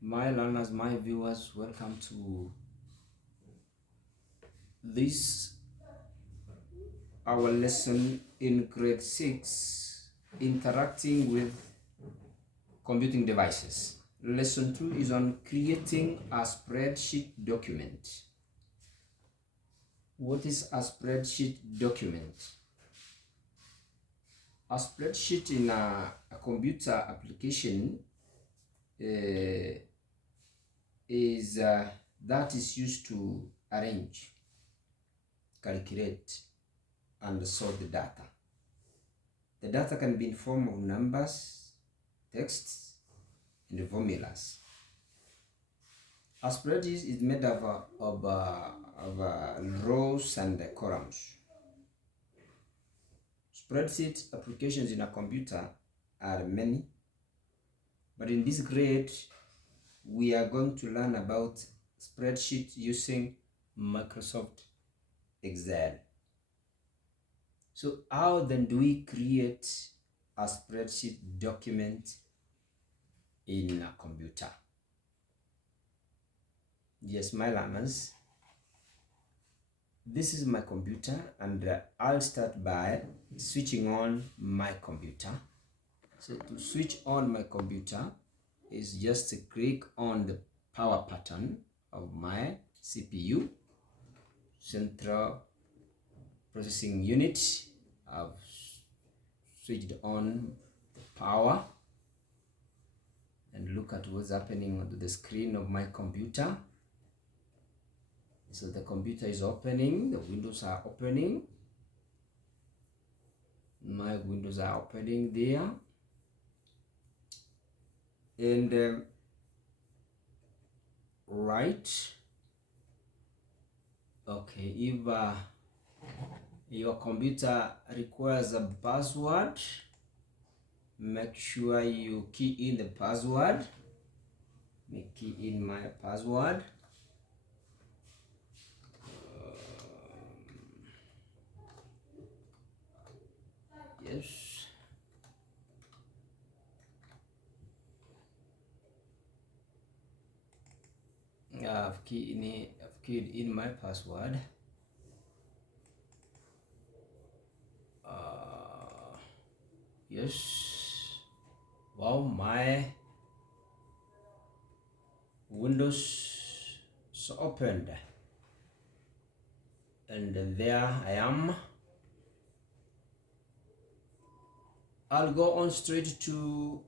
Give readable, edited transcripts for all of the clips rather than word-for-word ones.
My learners, my viewers, welcome to this our lesson in grade 6, interacting with computing devices. Lesson 2 is on creating a spreadsheet document. What is a spreadsheet document? A spreadsheet in a computer application that is used to arrange, calculate, and sort the data. The data can be in form of numbers, texts, and formulas. A spreadsheet is made of rows and columns. Spreadsheet applications in a computer are many, but in this grade, we are going to learn about spreadsheet using Microsoft Excel. So how then do we create a spreadsheet document in a computer? Yes, my learners, this is my computer, and I'll start by switching on my computer. So to switch on my computer is just to click on the power button of my CPU, Central Processing Unit. I've switched on the power and look at what's happening on the screen of my computer. So the computer is opening, the windows are opening. My windows are opening there. And right, okay, if your computer requires a password, make sure you key in the password. Let me key in my password. Yes. I've keyed in my password. Yes. Wow, my Windows is opened, and there I am. I'll go on straight to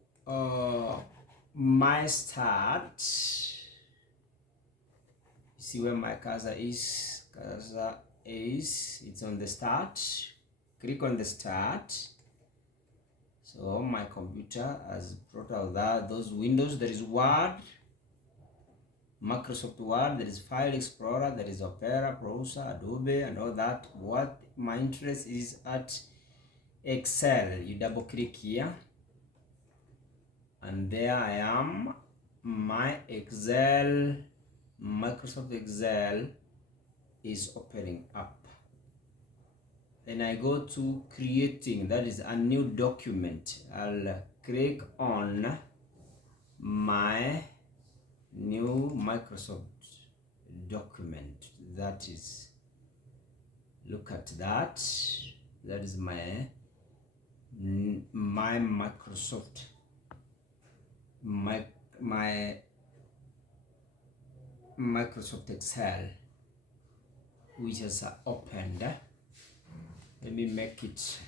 my start. See where my cursor is? It's on the start. Click on the start. So my computer has brought out those windows. There is Word, Microsoft Word, there is File Explorer, there is Opera, Browser, Adobe, and all that. What my interest is at Excel. You double click here, and there I am. My Excel, Microsoft Excel is opening up. Then I go to creating, that is a new document. I'll click on my new Microsoft document. That is, look at that. That is my Microsoft, my Microsoft Excel, which is opened. Let me make it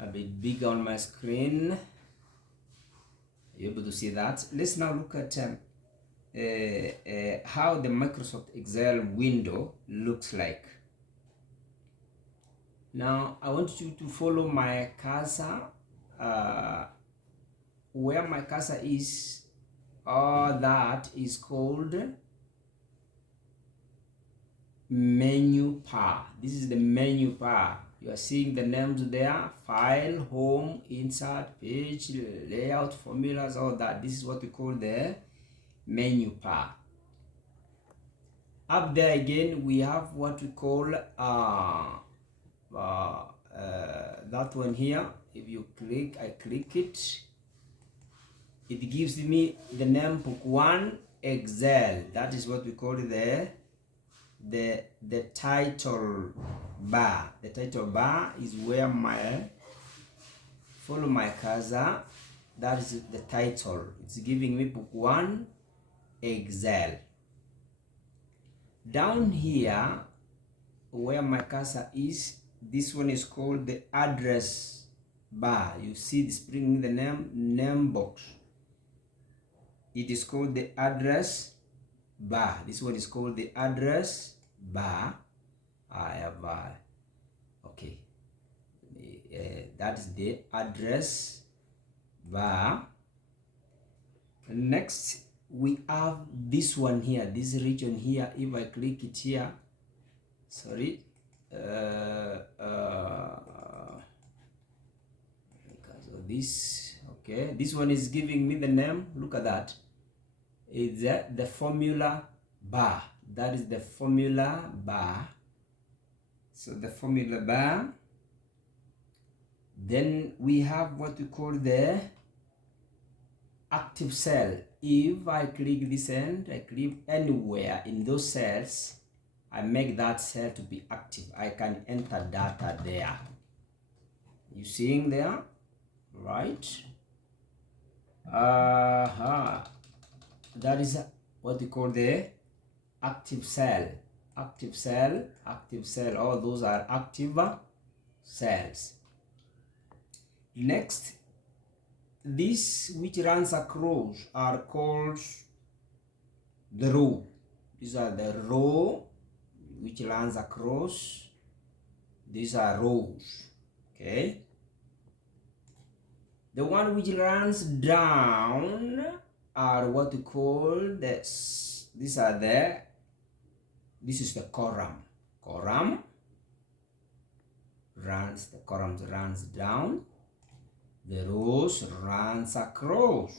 a bit bigger on my screen. You're able to see that. Let's now look at how the Microsoft Excel window looks like. Now I want you to follow my cursor. Where my cursor is, that is called menu bar. This is the menu bar. You are seeing the names there: file, home, insert, page, layout, formulas, all that. This is what we call the menu bar. Up there again, we have what we call that one here. If you click, I click it. it gives me the name book 1 Excel. That is what we call the title bar. The title bar is where follow my cursor. That is the title. It's giving me book 1 Excel. Down here where my cursor is, this one is called the address bar. You see this bringing the name box. It is called the address bar. This one is called the address bar. I have okay, that is the address bar. Next we have this one here, this region here. If I click it here, sorry, because of this, okay, this one is giving me the name. Look at that. It's the formula bar. That is the formula bar. So the formula bar. Then we have what we call the active cell. If I click this end, I click anywhere in those cells, I make that cell to be active. I can enter data there. You seeing there, right? That is what we call the active cell. Active cell, active cell. All those are active cells. Next, this which runs across are called the row. These are the row which runs across. These are rows. Okay. The one which runs down are what we call this. These are the. This is the column. Column runs. The column runs down. The rows runs across.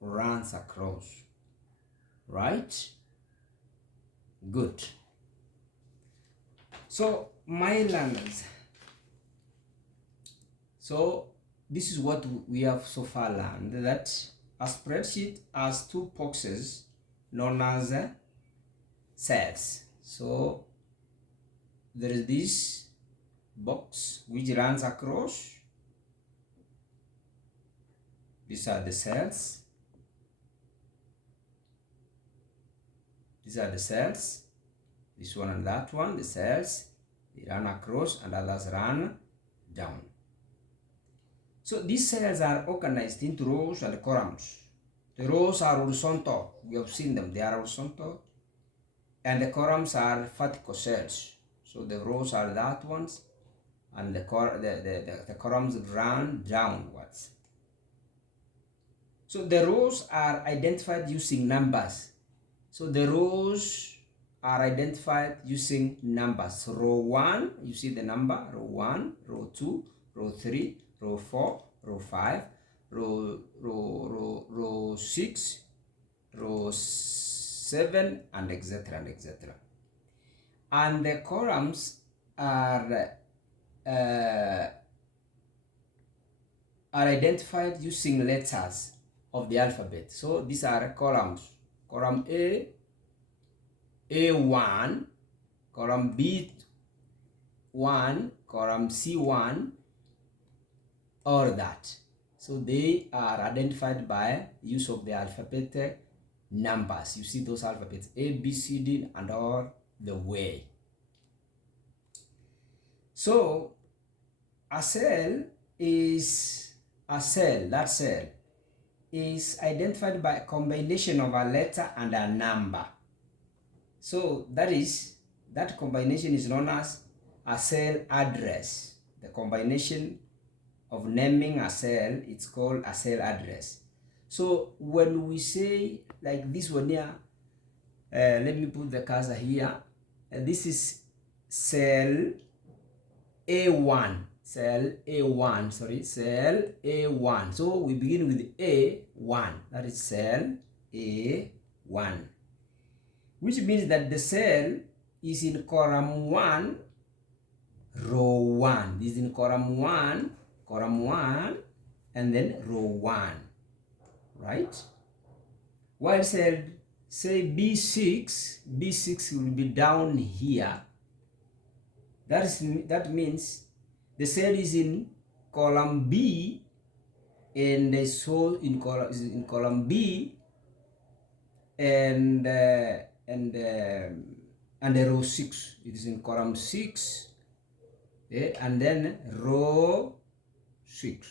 Runs across. Right? Good. So, my learners. So, this is what we have so far learned, that a spreadsheet has two boxes known as cells. So, there is this box which runs across. These are the cells. These are the cells. This one and that one, the cells, they run across and others run down. So these cells are organized into rows and columns. The rows are horizontal. We have seen them. They are horizontal. And the columns are vertical cells. So the rows are that ones, and the columns run downwards. So the rows are identified using numbers. So the rows are identified using numbers. Row 1, you see the number, row 1, row 2, row 3, row 4, row 5, row 6, row 7, and etc. and etc. And the columns are identified using letters of the alphabet. So these are columns. Column A, A1, column B1, column C1, or that. So they are identified by use of the alphabetic numbers. You see those alphabets, A, B, C, D, and all the way. So a cell is a cell. That cell is identified by a combination of a letter and a number. So that combination is known as a cell address. The combination of naming a cell, it's called a cell address. So when we say like this one here, let me put the cursor here. This is cell A1. Cell A1, sorry, cell A1. So we begin with A1. That is cell A1. Which means that the cell is in column 1, row 1. This is in column 1, and then row 1, right? While cell, say B6 will be down here. That means the cell is in column B, and the soul is in column B, and the row 6, it is in column 6, and then row 6.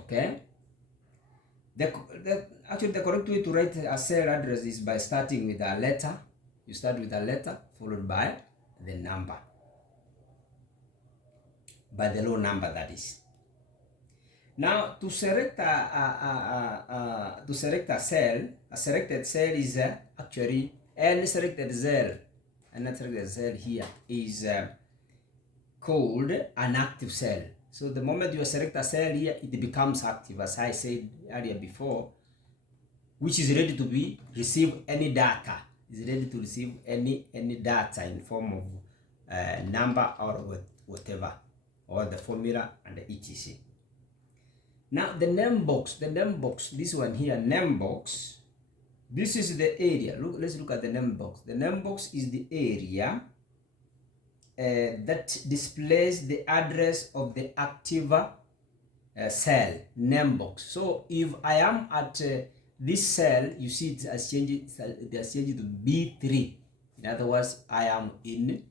Okay. Actually, the correct way to write a cell address is by starting with a letter. You start with a letter followed by the number, by the low number, that is. Now, to select a cell, a selected cell is actually any selected cell, and that selected cell here is called an active cell. So the moment you select a cell here, it becomes active, as I said earlier before, which is ready to be receive any data. Is ready to receive any data in form of number or whatever, or the formula and the etc. Now the name box, this one here, name box. This is the area. Let's look at the name box. The name box is the area that displays the address of the active cell, name box. So if I am at this cell, you see it has changed to B3. In other words, I am in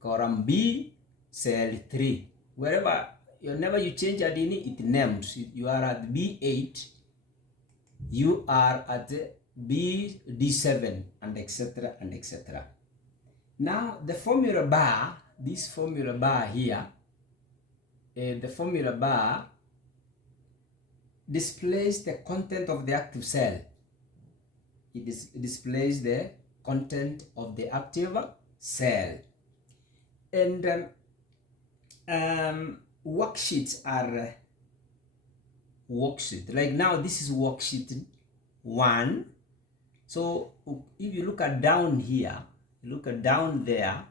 column B, cell 3. Whenever you change a DNA, it names. You are at B8, you are at D7, and etc. and etc. Now the formula bar, this formula bar here, the formula bar displays the content of the active cell. It displays the content of the active cell. And worksheets are worksheet. Like now, this is worksheet 1. So if you look at down here, look at down there,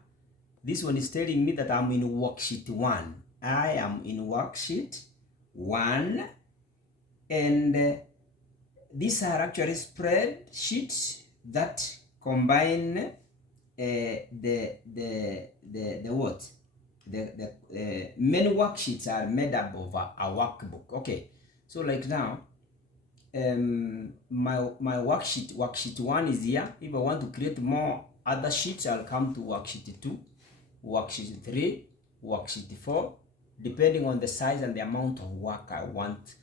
this one is telling me that I'm in worksheet 1. I am in worksheet 1, and these are actually spreadsheets that combine the many worksheets are made up of a workbook. Okay, so like now, my worksheet 1 is here. If I want to create more other sheets, I'll come to worksheet 2, worksheet 3, worksheet 4, depending on the size and the amount of work I want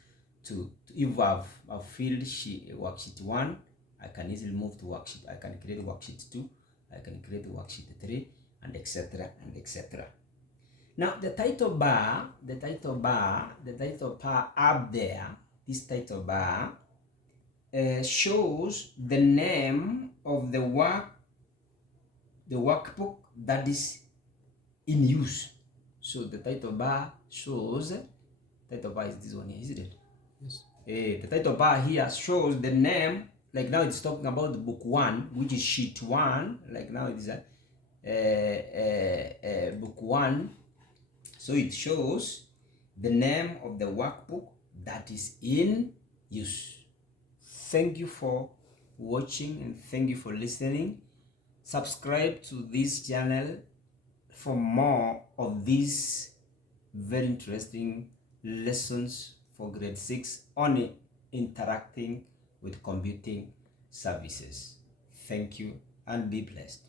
to. If I've filled worksheet 1, I can easily move to worksheet. I can create worksheet 2, I can create worksheet 3, and etc. and etc. Now the title bar up there, this title bar shows the name of the workbook that is in use. So the title bar shows, title bar is this one here, isn't it? Yes. The title bar here shows the name. Like now it's talking about the book 1, which is sheet 1. Like now it is book 1. So it shows the name of the workbook that is in use. Thank you for watching, and thank you for listening. Subscribe to this channel for more of these very interesting lessons for grade 6 on interacting with computing services. Thank you and be blessed.